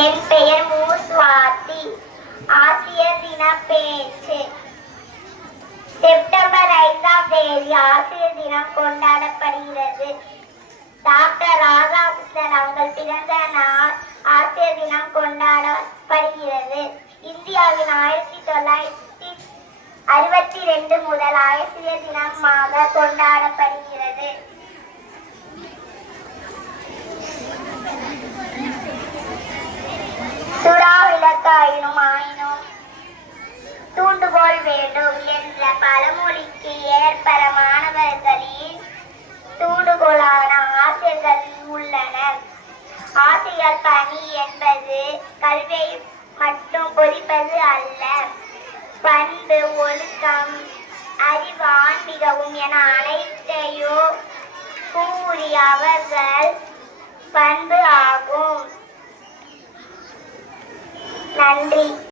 என் பெயர் மூஸ்வாதி. ஆசிரியர் தின பேச்சு. செப்டம்பர் 5ஆம் தேதி ஆசிரியர் தினம் கொண்டாடப்படுகிறது. டாக்டர் ராதாகிருஷ்ணன் அவர்கள் பிறந்த நாள் ஆசிரியர் தினம் கொண்டாடப்படுகிறது. இந்தியாவின் 1962 முதல் ஆசிரியர் தினமாக கொண்டாடப்படுகிறது. சுறா விளக்காயினும் ஆயினும் தூண்டுகோல் வேண்டும் என்ற பழமொழிக்கு ஏற்ப மாணவர்களின் தூண்டுகோலான ஆசிரியர்கள் உள்ளனர். ஆசிரியர் பணி என்பது கல்வியை மட்டும் பொறிப்பது அல்ல, பண்பு, ஒழுக்கம், அறிவு, ஆன்மீகமும் என அனைத்தையும் கூறி அவர்கள் பண்பு ஆகும். நன்றி.